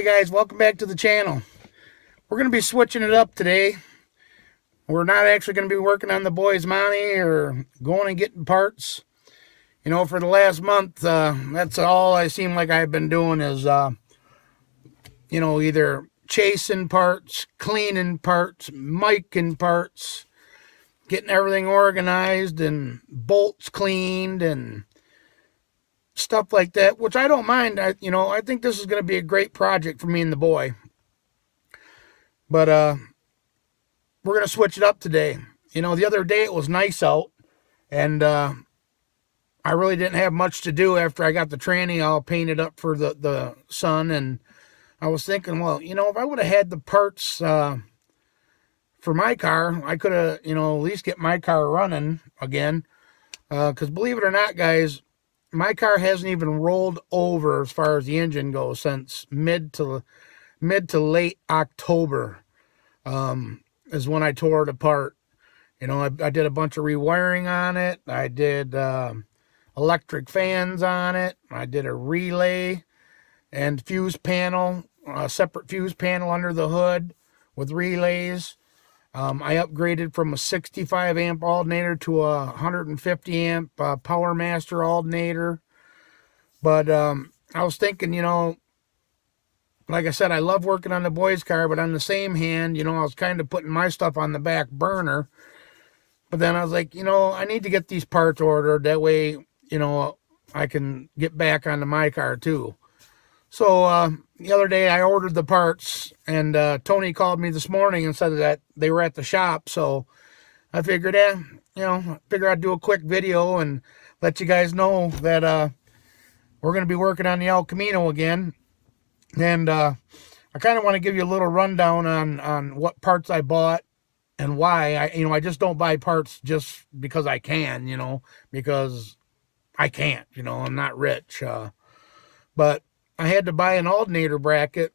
Hey guys, welcome back to the channel. We're going to be switching it up today. We're not actually going to be working on the boys' money or going and getting parts. You know, for the last month, that's all I seem like I've been doing is, either chasing parts, cleaning parts, miking parts, getting everything organized and bolts cleaned and stuff like that, which I don't mind. I think this is going to be a great project for me and the boy. But we're going to switch it up today. You know, the other day it was nice out, and I really didn't have much to do after I got the tranny all painted up for the sun. And I was thinking, well, if I would have had the parts for my car, I could have, at least get my car running again. Because believe it or not, guys, my car hasn't even rolled over as far as the engine goes since mid to late October. Is when I tore it apart. I did a bunch of rewiring on it. I did electric fans on it. I did a relay and fuse panel, a separate fuse panel under the hood with relays. I upgraded from a 65 amp alternator to a 150 amp Power Master alternator. But I was thinking, like I said, I love working on the boys' car, but on the same hand, I was kind of putting my stuff on the back burner. But then I was like, I need to get these parts ordered. That way, I can get back onto my car too. So the other day I ordered the parts, and Tony called me this morning and said that they were at the shop. So I figured, I'd do a quick video and let you guys know that we're going to be working on the El Camino again. And I kind of want to give you a little rundown on what parts I bought and why. I just don't buy parts just because I can, because I can't, I'm not rich. But I had to buy an alternator bracket,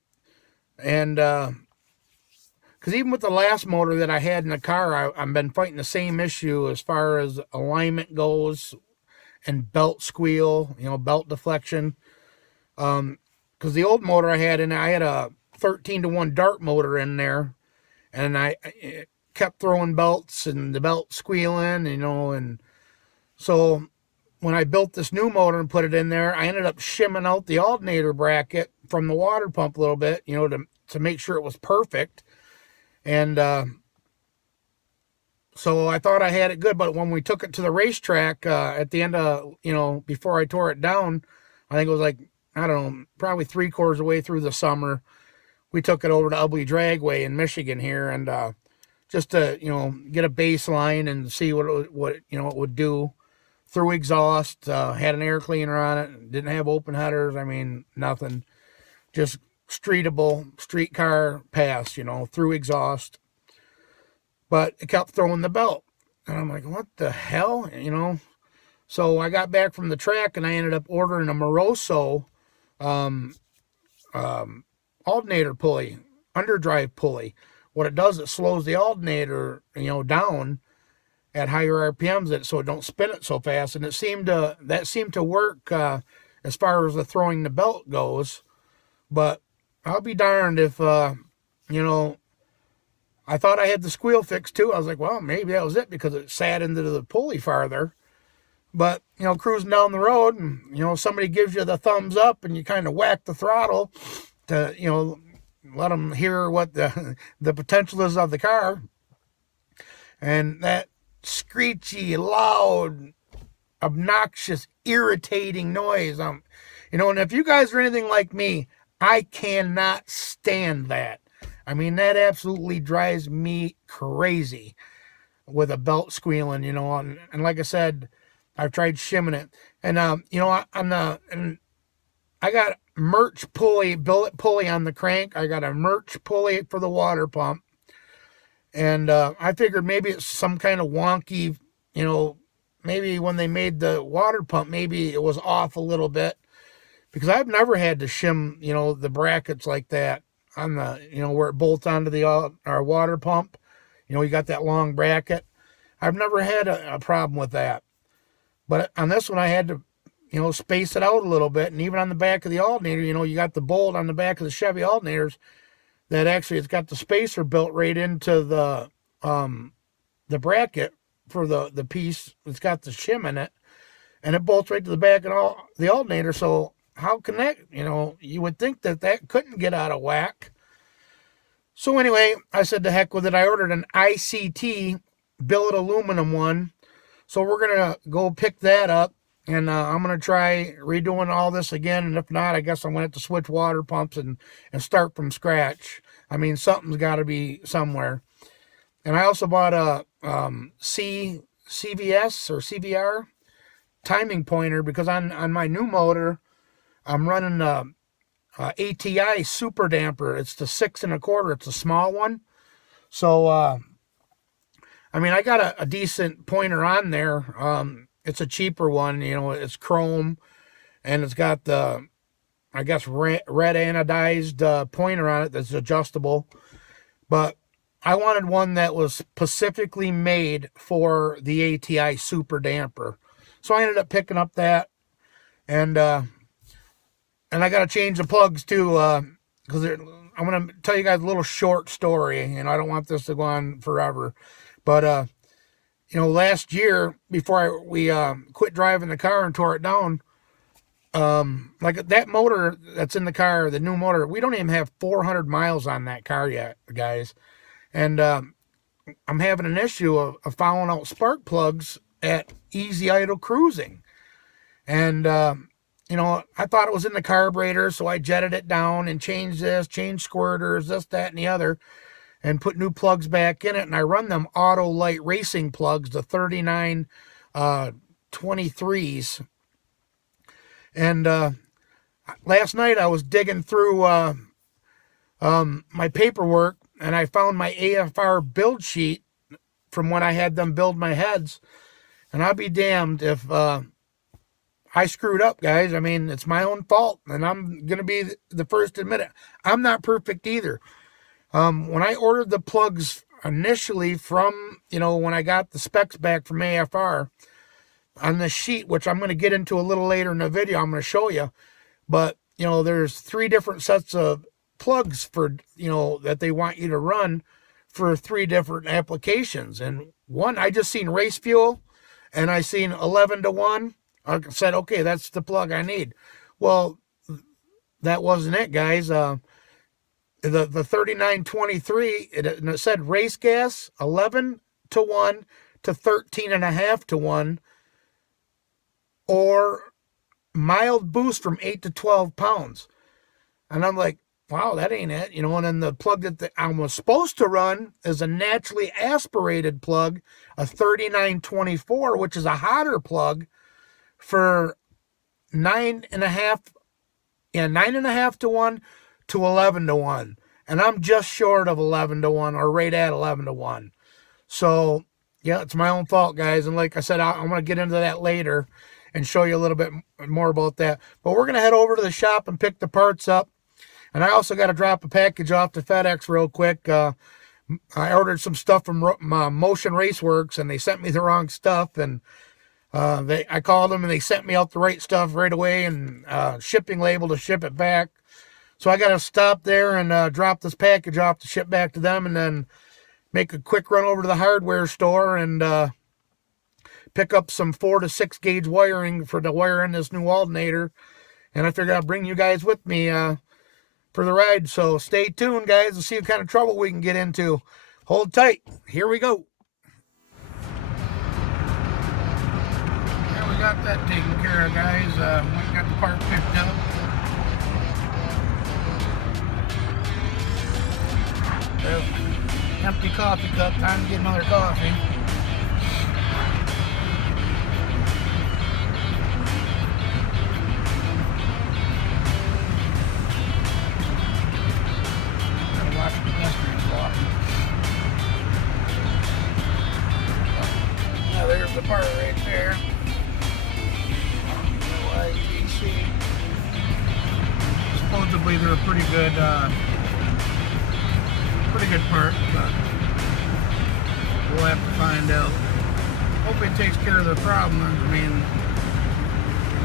and because even with the last motor that I had in the car, I've been fighting the same issue as far as alignment goes and belt squeal, belt deflection. Because the old motor I had in there, I had a 13-to-1 dart motor in there, and I kept throwing belts and the belt squealing, and so when I built this new motor and put it in there, I ended up shimming out the alternator bracket from the water pump a little bit, to make sure it was perfect. And so I thought I had it good, but when we took it to the racetrack at the end of, before I tore it down, I think it was like, I don't know, probably 3/4 of the way through the summer, we took it over to Ubly Dragway in Michigan here, and just to get a baseline and see what it would do. Through exhaust, had an air cleaner on it, didn't have open headers. I mean, nothing, just streetable street car pass, through exhaust. But it kept throwing the belt, and I'm like, what the hell, So I got back from the track, and I ended up ordering a Moroso alternator pulley, underdrive pulley. What it does, it slows the alternator, down at higher RPMs, so it don't spin it so fast. And that seemed to work as far as the throwing the belt goes. But I'll be darned if I thought I had the squeal fixed too. I was like, well, maybe that was it because it sat into the pulley farther. But, cruising down the road and, somebody gives you the thumbs up and you kind of whack the throttle to, let them hear what the potential is of the car. And that screechy, loud, obnoxious, irritating noise. And if you guys are anything like me, I cannot stand that. I mean, that absolutely drives me crazy with a belt squealing, and like I said, I've tried shimming it, and and I got merch pulley, billet pulley on the crank. I got a merch pulley for the water pump, and I figured maybe it's some kind of wonky, maybe when they made the water pump, maybe it was off a little bit, because I've never had to shim, the brackets like that on the, where it bolts onto our water pump. You got that long bracket. I've never had a problem with that. But on this one, I had to, space it out a little bit. And even on the back of the alternator, you got the bolt on the back of the Chevy alternators that actually it's got the spacer built right into the bracket for the piece. It's got the shim in it, and it bolts right to the back of the alternator. So how can that, you would think that couldn't get out of whack. So anyway, I said to heck with it. I ordered an ICT billet aluminum one. So we're going to go pick that up, and I'm going to try redoing all this again. And if not, I guess I'm going to have to switch water pumps and start from scratch. I mean, something's got to be somewhere. And I also bought a CVS or CVR timing pointer, because on my new motor, I'm running ATI super damper. It's the 6 1/4. It's a small one. So, I mean, I got a decent pointer on there. It's a cheaper one. It's chrome, and it's got the, I guess, red anodized pointer on it that's adjustable. But I wanted one that was specifically made for the ATI super damper. So I ended up picking up that, and I got to change the plugs too, because I'm going to tell you guys a little short story, and I don't want this to go on forever. But, last year, before we quit driving the car and tore it down, like that motor that's in the car, the new motor, we don't even have 400 miles on that car yet, guys. And I'm having an issue of fouling out spark plugs at easy idle cruising. And, I thought it was in the carburetor, so I jetted it down and changed squirters, this, that, and the other, and put new plugs back in it. And I run them Auto Light racing plugs, the 39 23s. And last night I was digging through my paperwork, and I found my AFR build sheet from when I had them build my heads. And I'll be damned if I screwed up, guys. I mean, it's my own fault, and I'm going to be the first to admit it. I'm not perfect either. When I ordered the plugs initially from, when I got the specs back from AFR, on the sheet, which I'm going to get into a little later in the video, I'm going to show you. But, there's 3 different sets of plugs for, that they want you to run for 3 different applications. And one, I just seen race fuel, and I seen 11-to-1. I said, okay, that's the plug I need. Well, that wasn't it, guys. The 3923, it said race gas 11-to-1 to 13.5-to-1, or mild boost from 8 to 12 pounds. And I'm like, wow, that ain't it. And then the plug that I was supposed to run is a naturally aspirated plug, a 3924, which is a hotter plug, for 9.5-to-1 to 11-to-1. And I'm just short of 11-to-1, or right at 11-to-1. So, yeah, it's my own fault, guys. And like I said, I'm going to get into that later and show you a little bit more about that. But we're going to head over to the shop and pick the parts up. And I also got to drop a package off to FedEx real quick. I ordered some stuff from Motion Raceworks, and they sent me the wrong stuff. And I called them, and they sent me out the right stuff right away, and shipping label to ship it back. So I got to stop there and drop this package off to ship back to them, and then make a quick run over to the hardware store and pick up some 4 to 6 gauge wiring for the wire in this new alternator. And I figured I'd bring you guys with me for the ride. So stay tuned, guys, and see what kind of trouble we can get into. Hold tight. Here we go. We got that taken care of, guys. We got the part picked up. Empty coffee cup. Time to get another coffee. Gotta watch the pedestrians walking. Now there's the part right there. Supposedly they're a pretty good part, but we'll have to find out. Hope it takes care of the problem. I mean,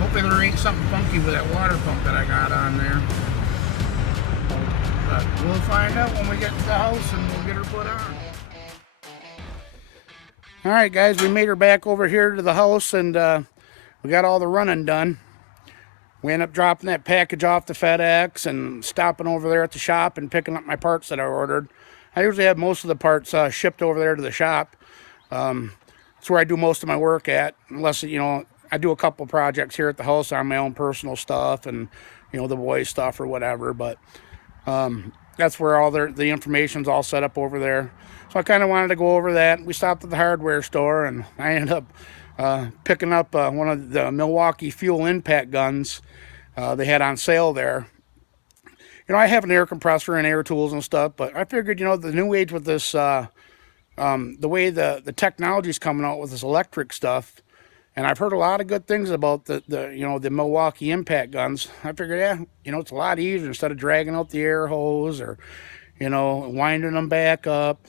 Hopefully there ain't something funky with that water pump that I got on there. But we'll find out when we get to the house and we'll get her put on. Alright guys, we made her back over here to the house and we got all the running done. We ended up dropping that package off the FedEx and stopping over there at the shop and picking up my parts that I ordered. I usually have most of the parts shipped over there to the shop. That's where I do most of my work at, unless, you know, I do a couple projects here at the house on my own personal stuff and, you know, the boys' stuff or whatever, but that's where all the information's all set up over there. So I kind of wanted to go over that. We stopped at the hardware store and I ended up picking up one of the Milwaukee fuel impact guns they had on sale there. You know, I have an air compressor and air tools and stuff, but I figured, you know, the new age with this, the way the technology's coming out with this electric stuff, and I've heard a lot of good things about the you know, the Milwaukee impact guns. I figured, yeah, you know, it's a lot easier instead of dragging out the air hose or, you know, winding them back up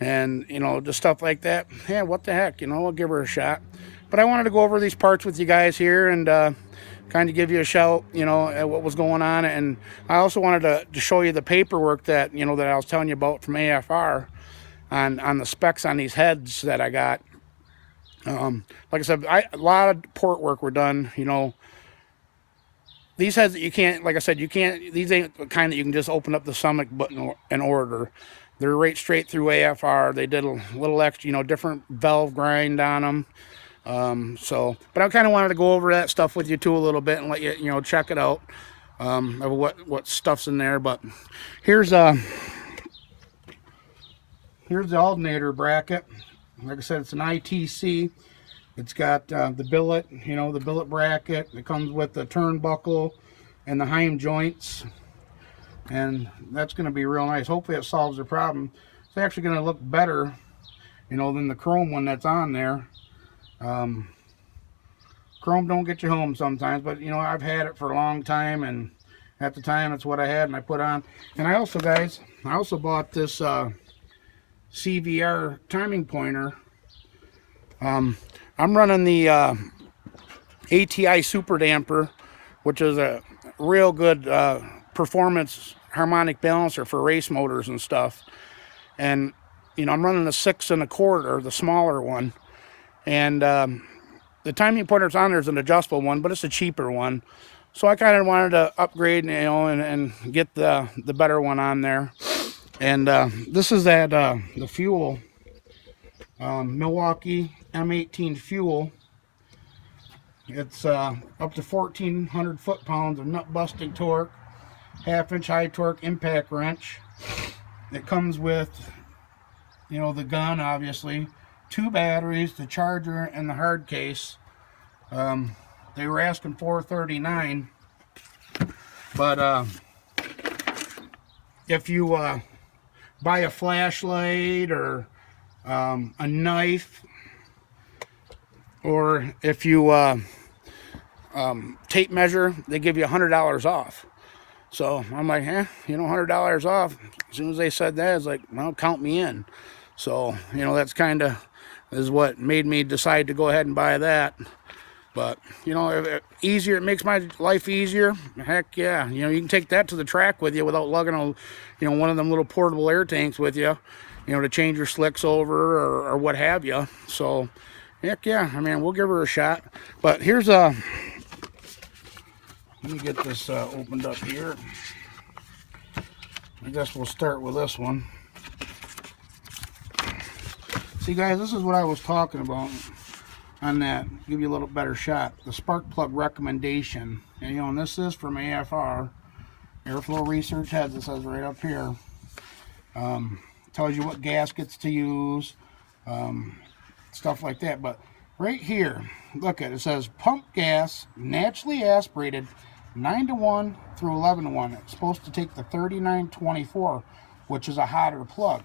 and, you know, just stuff like that. Yeah, what the heck, you know, I'll give her a shot. But I wanted to go over these parts with you guys here and kind of give you a shout, you know, at what was going on. And I also wanted to show you the paperwork that, you know, that I was telling you about from AFR on the specs on these heads that I got. Like I said, a lot of port work were done, you know. These heads that you can't, like I said, you can't, these ain't the kind that you can just open up the stomach button and order. They're right straight through AFR. They did a little extra, you know, different valve grind on them. But I kind of wanted to go over that stuff with you too a little bit and let you, you know, check it out, of what stuff's in there. But here's the alternator bracket. Like I said, it's an ITC. It's got the billet, you know, the billet bracket. It comes with the turnbuckle and the Heim joints, and that's going to be real nice. Hopefully it solves the problem. It's actually going to look better, you know, than the chrome one that's on there. Chrome don't get you home sometimes, but you know, I've had it for a long time, and at the time it's what I had and I put on. And I also, guys, I also bought this CVR timing pointer. I'm running the ATI Super Damper, which is a real good performance harmonic balancer for race motors and stuff. And you know, I'm running a 6 1/4, the smaller one. And the timing pointer's on there is an adjustable one, but it's a cheaper one. So I kind of wanted to upgrade, you know, and get the better one on there. And this is that the fuel, Milwaukee M18 fuel. It's up to 1,400 foot-pounds of nut-busting torque, 1/2-inch high torque impact wrench. It comes with, you know, the gun, obviously, 2 batteries, the charger, and the hard case. They were asking $439, but if you buy a flashlight or a knife, or if you tape measure, they give you $100 off. So I'm like, you know, $100 off. As soon as they said that, it's like, well, count me in. So, you know, that's kind of is what made me decide to go ahead and buy that. But, you know, easier, it makes my life easier. Heck yeah. You know, you can take that to the track with you without lugging a, you know, one of them little portable air tanks with you, you know, to change your slicks over or what have you. So, heck yeah. I mean, we'll give her a shot. But here's let me get this opened up here. I guess we'll start with this one. See, guys, this is what I was talking about on that. Give you a little better shot. The spark plug recommendation. And, you know, and this is from AFR. Airflow Research Heads. It says right up here. Tells you what gaskets to use. Stuff like that. But right here, look at it. It says pump gas, naturally aspirated, 9-to-1 through 11-to-1. It's supposed to take the 3924, which is a hotter plug.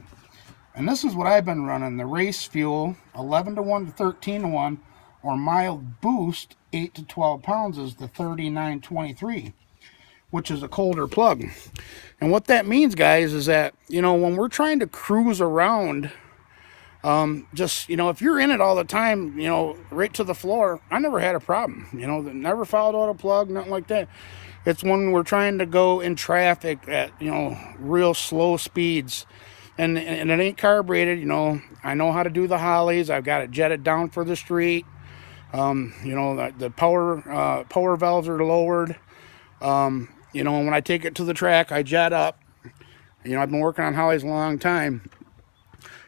And this is what I've been running. The race fuel, 11-to-1 to 13-to-1, or mild boost, 8 to 12 pounds, is the 3923, which is a colder plug. And what that means, guys, is that, you know, when we're trying to cruise around Just, if you're in it all the time, right to the floor, I never had a problem. Never fouled out a plug, nothing like that. It's when we're trying to go in traffic at, real slow speeds, and it ain't carbureted. I know how to do the hollies. I've got it jetted down for the street. The power valves are lowered. When I take it to the track, I jet up. I've been working on hollies a long time.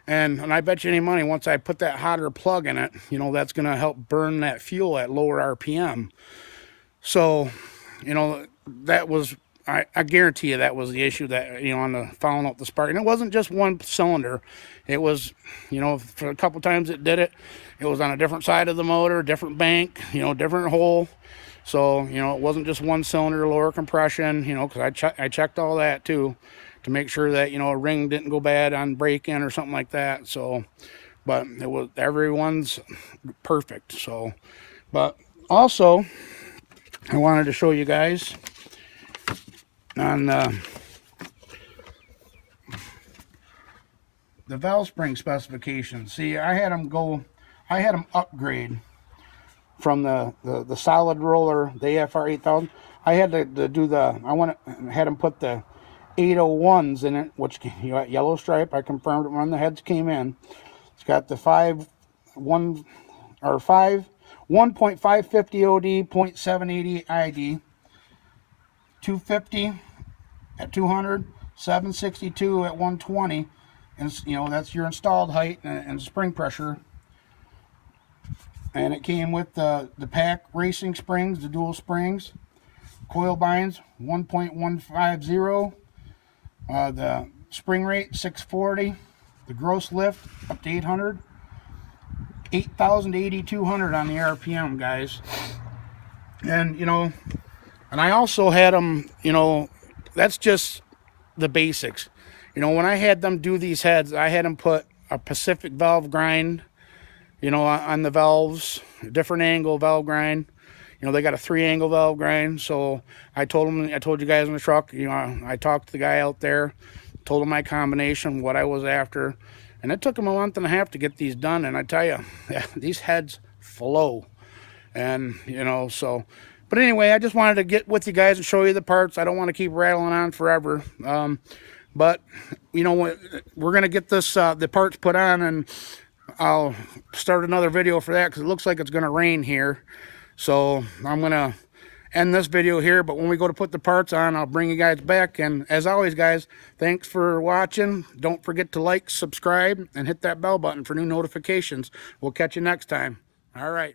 And I bet you any money, once I put that hotter plug in it, that's going to help burn that fuel at lower RPM. So, that was, I guarantee you that was the issue that, on the fouling out the spark. And it wasn't just one cylinder. It was, for a couple times it did it. It was on a different side of the motor, different bank, different hole. So, it wasn't just one cylinder, lower compression, because I checked all that too, to make sure that, a ring didn't go bad on break-in or something like that. So, but everyone's perfect. So, but also, I wanted to show you guys on the valve spring specifications. See, I had them upgrade from the solid roller, the AFR 8000. I had to do had them put the 801s in it, which yellow stripe. I confirmed it when the heads came in. It's got the 1.550 OD, 0.780 ID, 250 at 200, 762 at 120, and that's your installed height and spring pressure. And it came with the pack racing springs, the dual springs, coil binds 1.150, the spring rate 640, the gross lift up to 800, 8,000 to 8,200 on the RPM, guys. And and I also had them, that's just the basics. When I had them do these heads, I had them put a Pacific valve grind, on the valves, a different angle valve grind. They got a 3-angle valve grind. So I told you guys in the truck, I talked to the guy out there, told him my combination, what I was after. And it took him a month and a half to get these done. And I tell you, these heads flow. And, so. But anyway, I just wanted to get with you guys and show you the parts. I don't want to keep rattling on forever. But, we're going to get this, the parts put on, and I'll start another video for that, because it looks like it's going to rain here. So I'm going to end this video here, but when we go to put the parts on, I'll bring you guys back. And as always, guys, thanks for watching. Don't forget to like, subscribe, and hit that bell button for new notifications. We'll catch you next time. All right.